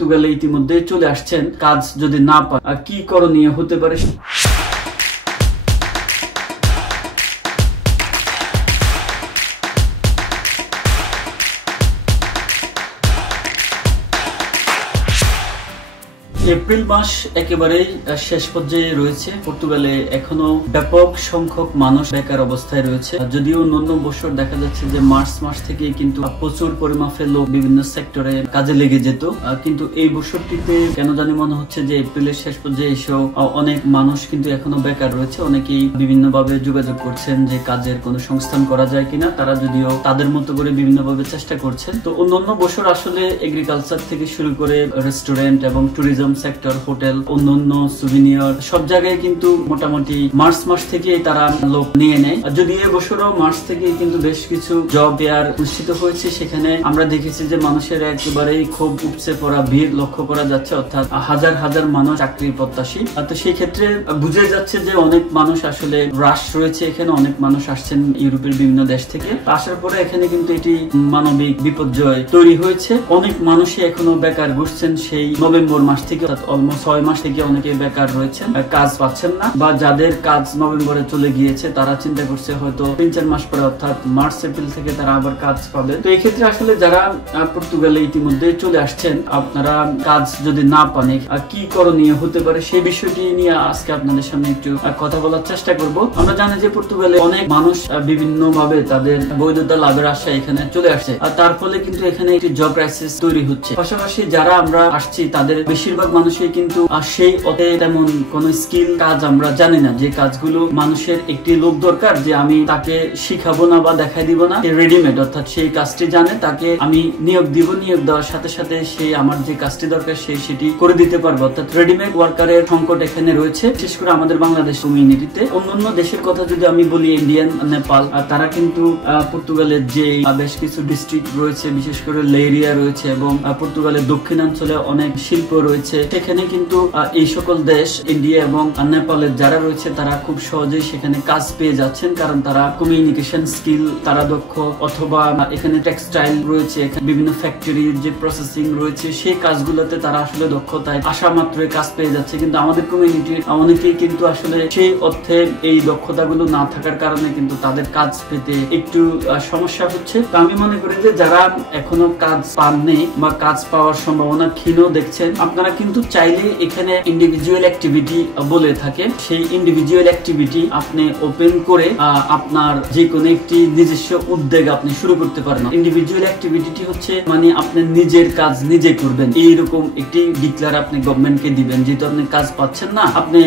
পর্তুগালে ইতিমধ্যে চলে আসছেন। কাজ যদি না পান কি করণীয় হতে পারে? এপ্রিল মাস একেবারেই শেষ পর্যায়ে রয়েছে। পর্তুগালে এখনো ব্যাপক সংখ্যক মানুষ বেকার অবস্থায় রয়েছে। যদিও অন্যান্য বছর দেখা যাচ্ছে যে মার্চ মাস থেকে কিন্তু প্রচুর পরিমাণে লোক বিভিন্ন সেক্টরে কাজে লেগে যেত, কিন্তু এই বছরটিতে কেন জানি মনে হচ্ছে যে এপ্রিলের শেষ পর্যায়ে এসেও অনেক মানুষ কিন্তু এখনো বেকার রয়েছে। অনেকেই বিভিন্ন ভাবে যোগাযোগ করছেন যে কাজের কোনো সংস্থান করা যায় কিনা। তারা যদিও তাদের মতো করে বিভিন্ন ভাবে চেষ্টা করছেন। তো অন্যান্য বছর আসলে এগ্রিকালচার থেকে শুরু করে রেস্টুরেন্ট এবং ট্যুরিজম সেক্টর, হোটেল, অন্যান্য সুভিনিয়র সব জায়গায় কিন্তু মোটামুটি মার্চ মাস থেকে তারা লোক নিয়ে নেয়। যদি এবছরও মার্চ থেকে কিন্তু বেশ কিছু জব ফেয়ার অনুষ্ঠিত হয়েছে। সেখানে আমরা দেখেছি যে মানুষের একেবারেই খুব উপচে পড়া ভিড় লক্ষ্য করা যাচ্ছে, অর্থাৎ হাজার হাজার মানুষ চাকরির প্রত্যাশী। তো সেই ক্ষেত্রে বুঝে যাচ্ছে যে অনেক মানুষ আসলে রাশ রয়েছে। এখানে অনেক মানুষ আসছেন ইউরোপের বিভিন্ন দেশ থেকে। আসার পরে এখানে কিন্তু এটি মানবিক বিপর্যয় তৈরি হয়েছে। অনেক মানুষই এখনো বেকার ঘুরছেন। সেই নভেম্বর মাস থেকে অলমোস্ট 6 মাস থেকে অনেকে বেকার রয়েছেন, কাজ পাচ্ছেন না, বা যাদের কাজ নভেম্বরে চলে গিয়েছে তারা চিন্তা করছে হয়তো 3-4 মাস পরে অর্থাৎ মার্চ এপ্রিল থেকে তারা আবার কাজ পাবে। তো এই ক্ষেত্রে আসলে যারা পর্তুগালে ইতিমধ্যে চলে আসছেন, আপনারা কাজ যদি না পান কি করণীয় হতে পারে সেই বিষয়টি নিয়ে আজকে আপনাদের সামনে একটু কথা বলার চেষ্টা করব। আমরা জানি যে পর্তুগালে অনেক মানুষ বিভিন্ন ভাবে তাদের বৈধতা লাভের আশায় এখানে চলে আসছে, আর তার ফলে কিন্তু এখানে একটি জব ক্রাইসিস তৈরি হচ্ছে। পাশাপাশি যারা আমরা আসছি তাদের বেশিরভাগ মানুষই কিন্তু সেই তেমন কোন স্কিল কাজ আমরা জানি না, যে কাজগুলো মানুষের একটি লোক দরকার যে আমি তাকে শিখাবো না বা দেখাই দিব না, রেডিমেড, অর্থাৎ সেই কাজটি জানে, তাকে আমি নিয়োগ দিব, নিয়োগ দেওয়ার সাথে সাথে সে আমার যে কাজটি দরকার সেটি করে দিতে পারবো। অর্থাৎ রেডিমেড ওয়ার্কারের সংকট এখানে রয়েছে, বিশেষ করে আমাদের বাংলাদেশ কমিউনিটিতে। অন্যান্য দেশের কথা যদি আমি বলি, ইন্ডিয়ান, নেপাল, তারা কিন্তু পর্তুগালের যে বেশ কিছু ডিস্ট্রিক্ট রয়েছে, বিশেষ করে লেরিয়া রয়েছে এবং পর্তুগালের দক্ষিণাঞ্চলে অনেক শিল্প রয়েছে, সেখানে কিন্তু এই সকল দেশ ইন্ডিয়া এবং নেপালের যারা রয়েছে তারা খুব সহজেই সেখানে কাজ পেয়ে যাচ্ছেন, কারণ তারা কমিউনিকেশন স্কিল তারা দক্ষ, অথবা এখানে টেক্সটাইল রয়েছে, এখানে বিভিন্ন ফ্যাক্টরির যে প্রসেসিং রয়েছে সেই কাজগুলোতে তারা আসলে দক্ষতায় আসা মাত্রই কাজ পেয়ে যাচ্ছে। কিন্তু আমাদের কমিউনিটির অনেকেই কিন্তু আসলে সেই অর্থে এই দক্ষতাগুলো না থাকার কারণে কিন্তু তাদের কাজ পেতে একটু সমস্যা হচ্ছে। তো আমি মনে করি যে যারা এখনো কাজ পাননি বা কাজ পাওয়ার সম্ভাবনা ক্ষীণ দেখছেন, আপনারা কিন্তু চাইলে এখানে ইন্ডিভিজুয়াল অ্যাক্টিভিটি বলে থাকে, সেই ইন্ডিভিজুয়াল অ্যাক্টিভিটি আপনি ওপেন করে আপনার যে কোনো একটি নিজস্ব উদ্যোগ আপনি শুরু করতে পারেন। ইন্ডিভিজুয়াল অ্যাক্টিভিটি হচ্ছে মানে আপনি নিজের কাজ নিজে করবেন, এইরকম একটি ডিক্লেয়ার আপনি গভর্নমেন্টকে দিবেন। যেহেতু আপনি কাজ পাচ্ছেন না, আপনি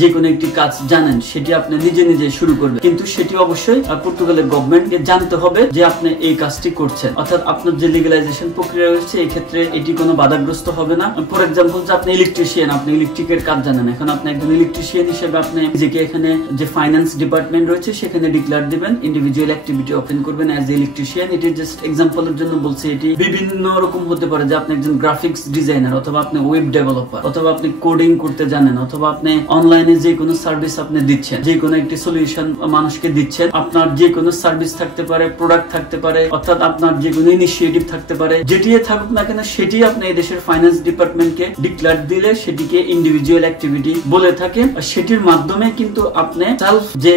যে কোনো একটি কাজ জানেন, সেটি আপনি নিজে নিজে শুরু করবেন, কিন্তু সেটি অবশ্যই পর্তুগালের গভর্নমেন্টকে জানতে হবে যে আপনি এই কাজটি করছেন। অর্থাৎ আপনার যে লিগ্যালাইজেশন প্রক্রিয়া রয়েছে এই ক্ষেত্রে এটি কোনো বাধাগ্রস্ত হবে না। ফর এক্সাম্পল, যে আপনি ইলেকট্রিশিয়ান, আপনি ইলেকট্রিকের কাজ জানেন, এখন আপনি একজন ইলেকট্রিশিয়ান হিসেবে আপনি নিজেকে এখানে যে ফাইন্যান্স ডিপার্টমেন্ট রয়েছে সেখানে ডিক্লেয়ার দিবেন, ইন্ডিভিজুয়াল অ্যাক্টিভিটি ওপেন করবেন অ্যাজ এ ইলেকট্রিশিয়ান। এটি জাস্ট এক্সাম্পলের জন্য বলছি, এটি বিভিন্ন রকম হতে পারে, যে আপনি একজন গ্রাফিক্স ডিজাইনার, অথবা আপনি ওয়েব ডেভেলপার, অথবা আপনি কোডিং করতে জানেন, অথবা আপনি অনলাইনে যে কোনো সার্ভিস আপনি দিচ্ছেন, যে কোনো একটি সলিউশন মানুষকে দিচ্ছেন। আপনার যে কোনো সার্ভিস থাকতে পারে, প্রোডাক্ট থাকতে পারে, অর্থাৎ আপনার যে কোনো ইনিশিয়েটিভ থাকতে পারে, যেটি থাকুক না কেন সেটি আপনি এই দেশের ফাইন্যান্স ডিপার্টমেন্টকে ডিক্লেয়ার দিলে সেটিকে ইন্ডিভিজুয়াল অ্যাক্টিভিটি বলে থাকে। সেটির মাধ্যমে কিন্তু আপনি সেলফ যে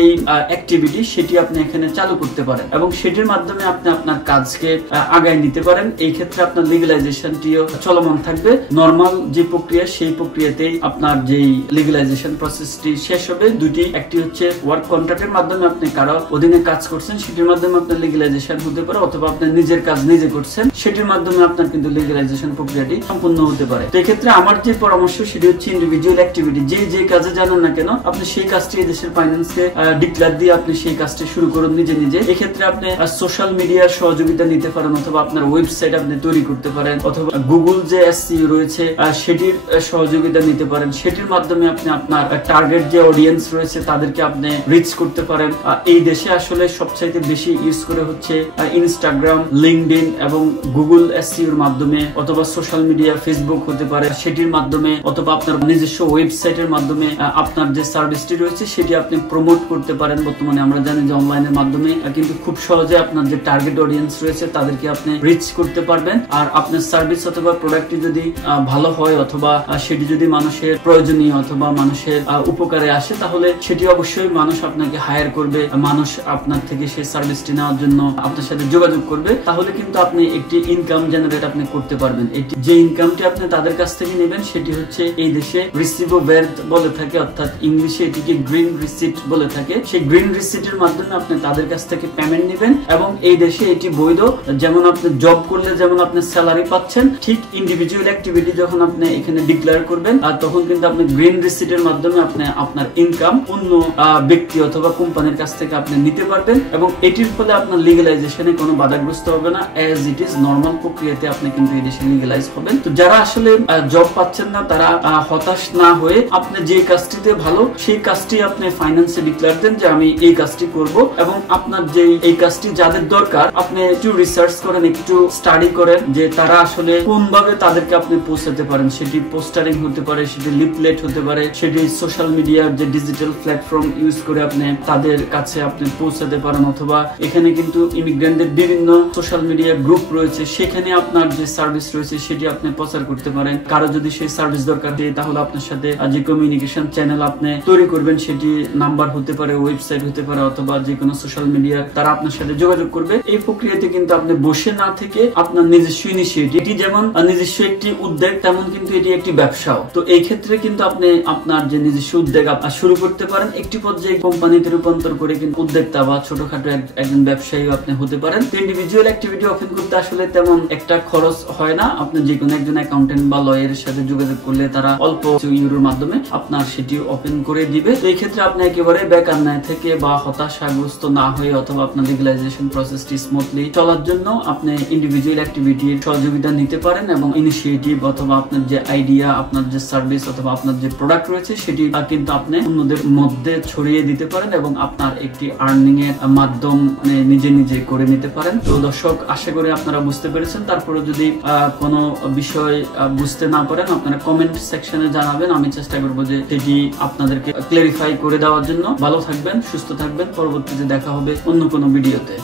অ্যাক্টিভিটি সেটি আপনি এখানে চালু করতে পারেন এবং সেটির মাধ্যমে আপনি আপনার কাজকে আগায় নিতে পারেন। এই ক্ষেত্রে আপনার লিগ্যালাইজেশনটিও চলমান থাকবে। নরমাল যে প্রক্রিয়া সেই প্রক্রিয়াতেই আপনার যেই লিগ্যালাইজেশন প্রসেসটি শেষ হবে। দুটি, একটি হচ্ছে ওয়ার্ক কন্ট্রাক্টের মাধ্যমে আপনি কারো অধীনে কাজ করছেন, সেটির মাধ্যমে আপনার লিগ্যালাইজেশন হতে পারে, অথবা আপনি নিজের কাজ নিজে করছেন, সেটির মাধ্যমে আপনার কিন্তু লিগ্যালাইজেশন প্রক্রিয়াটি সম্পূর্ণ হতে পারে। তো এই ক্ষেত্রে আমার যে পরামর্শ সেটি হচ্ছে ইন্ডিভিজুয়াল অ্যাক্টিভিটি, যে কাজে জানেন না কেন আপনি সেই কাজটি দেশের ফাইন্যান্সকে ডিক্লেয়ার দিয়ে আপনি সেই কাজটি শুরু করুন নিজে নিজে। এক্ষেত্রে আপনি সোশ্যাল মিডিয়ার সহযোগিতা নিতে পারেন, অথবা আপনার ওয়েবসাইট আপনি তৈরি করতে পারেন, অথবা গুগল যে এসইও রয়েছে সেটির সহযোগিতা নিতে পারেন। সেটির মাধ্যমে আপনি আপনার টার্গেট যে অডিয়েন্স রয়েছে তাদেরকে আপনি রিচ করতে পারেন। এই দেশে আসলে সবচাইতে বেশি ইউজ করে হচ্ছে ইনস্টাগ্রাম, লিঙ্কডইন এবং গুগল এসইওর মাধ্যমে, অথবা সোশ্যাল মিডিয়া, ফেসবুক হতে পারে, সেটির মাধ্যমে অথবা আপনার নিজস্ব ওয়েবসাইটের মাধ্যমে আপনার যে সার্ভিসটি রয়েছে সেটি আপনি প্রমোট করতে পারেন। বর্তমানে আমরা জানি যে অনলাইনের মাধ্যমে কিন্তু খুব সহজে আপনার যে টার্গেট অডিয়েন্স রয়েছে তাদেরকে আপনি রিচ করতে পারবেন। আর আপনার সার্ভিস অথবা প্রোডাক্টটি যদি ভালো হয় অথবা সেটি যদি মানুষের প্রয়োজনীয় অথবা মানুষের উপকারে আসে তাহলে সেটি অবশ্যই মানুষ আপনাকে হায়ার করবে, মানুষ আপনার থেকে সেই সার্ভিসটি নেওয়ার জন্য আপনার সাথে যোগাযোগ করবে। তাহলে কিন্তু আপনি একটি ইনকাম জেনারেট আপনি করতে পারবেন। এটি যে ইনকামটি আপনি তাদের কাছ থেকে নেবেন সেটি হচ্ছে এই দেশে রিসিভেবল বলে থাকে, অর্থাৎ ইংলিশে এটিকে গ্রিন রিসিট বলে থাকে। সেই গ্রিন রিসিটের মাধ্যমে আপনি তাদের কাছ থেকে পেমেন্ট নেবেন এবং এই দেশে এটি বৈধ। যেমন আপনি জব করলে যেমন আপনি স্যালারি পাচ্ছেন, ঠিক ইন্ডিভিজুয়াল অ্যাক্টিভিটি যখন আপনি এখানে ডিক্লেয়ার করবেন আর তখন কিন্তু আপনি গ্রিন রিসিটের মাধ্যমে আপনি আপনার ইনকাম অন্য ব্যক্তি অথবা কোম্পানির কাছ থেকে আপনি নিতে পারবেন এবং এটির ফলে আপনার লিগ্যালাইজেশনে কোনো বাধাগ্রস্ত হবে না। অ্যাজ ইট ইজ নরমাল প্রক্রিয়াতে আপনি কিন্তু এই দেশে লিগ্যালাইজ হবেন। তো যারা আসলে জব পাচ্ছেন না তারা হতাশ না হয়ে আপনি যে কাজটিতে ভালো সেই কাজটি আপনি ফাইন্যান্সে ডিক্লেয়ার দেন যে আমি এই কাজটি করব এবং আপনার যে এই কাজটি যাদের দরকার আপনি একটু রিসার্চ করেন, একটু স্টাডি করেন যে তারা আসলে কোন ভাবে তাদেরকে আপনি পৌঁছাতে পারেন। সেটি পোস্টারিং হতে পারে, সেটি লিফলেট হতে পারে, সেটি সোশ্যাল মিডিয়ার যে ডিজিটাল প্ল্যাটফর্ম ইউজ করে আপনি তাদের কাছে আপনি পৌঁছাতে পারেন। অথবা এখানে কিন্তু ইমিগ্রেন্টদের বিভিন্ন সোশ্যাল মিডিয়া গ্রুপ রয়েছে, সেখানে আপনার যে সার্ভিস রয়েছে সেটি আপনি প্রচার করতে পারেন। কারো যদি সেই সার্ভিস দরকার হয় তাহলে আপনার সাথে যে কমিউনিকেশন চ্যানেল আপনি তৈরি করবেন, সেটি নাম্বার হতে পারে, ওয়েবসাইট হতে পারে অথবা যে কোনো সোশ্যাল মিডিয়া তারা আপনার সাথে যোগাযোগ করবে। এই প্রক্রিয়াতে কিন্তু আপনি বসে না থেকে আপনার নিজস্ব ইনিশিয়েটিভ, এটি যেমন নিজস্ব একটি উদ্যোগ তেমন কিন্তু এটি একটি ব্যবসাও। তো এই ক্ষেত্রে কিন্তু আপনি আপনার যে নিজস্ব উদ্যোগ আপনার শুরু করতে পারেন, একটি পর্যায়ে কোম্পানিতে রূপান্তর করে কিন্তু উদ্যোক্তা বা ছোটখাটো একজন ব্যবসায়ী আপনি হতে পারেন। তো ইন্ডিভিজুয়াল অ্যাক্টিভিটি ওপেন করতে আসলে তেমন একটা খরচ হয় না। আপনি যে কোনো একজন অ্যাকাউন্টেন্ট বা লয়ারের সাথে যোগাযোগ করলে তারা অল্প ইউরোর মাধ্যমে আপনার সেটি ওপেন করে দিবে। তো এই ক্ষেত্রে আপনি একেবারে বেকার না থেকে বা হতাশাগ্রস্ত না হয়ে অথবা আপনার লিগ্যালাইজেশন প্রসেসটি স্মুথলি চলার জন্য আপনি ইন্ডিভিজুয়াল অ্যাক্টিভিটির সহযোগিতা নিতে পারেন এবং ইনিশিয়েটিভ অথবা আপনার যে আইডিয়া, আপনার যে সার্ভিস অথবা আপনার যে প্রোডাক্ট রয়েছে সেটি কিন্তু আপনি অন্যদের মধ্যে ছড়িয়ে দিতে পারেন এবং আপনার একটি আর্নিং এর মাধ্যম নিজে নিজে করে নিতে পারেন। তো দর্শক, আশা করি আপনারা বুঝতে পেরেছেন। তারপরে যদি কোনো বিষয় বুঝতে না পারেন আপনারা কমেন্ট সেকশনে জানাবেন, আমি চেষ্টা করবো যে সেটি আপনাদেরকে ক্লারিফাই করে দেওয়ার জন্য। ভালো থাকবেন, সুস্থ থাকবেন, পরবর্তীতে দেখা হবে অন্য কোনো ভিডিওতে।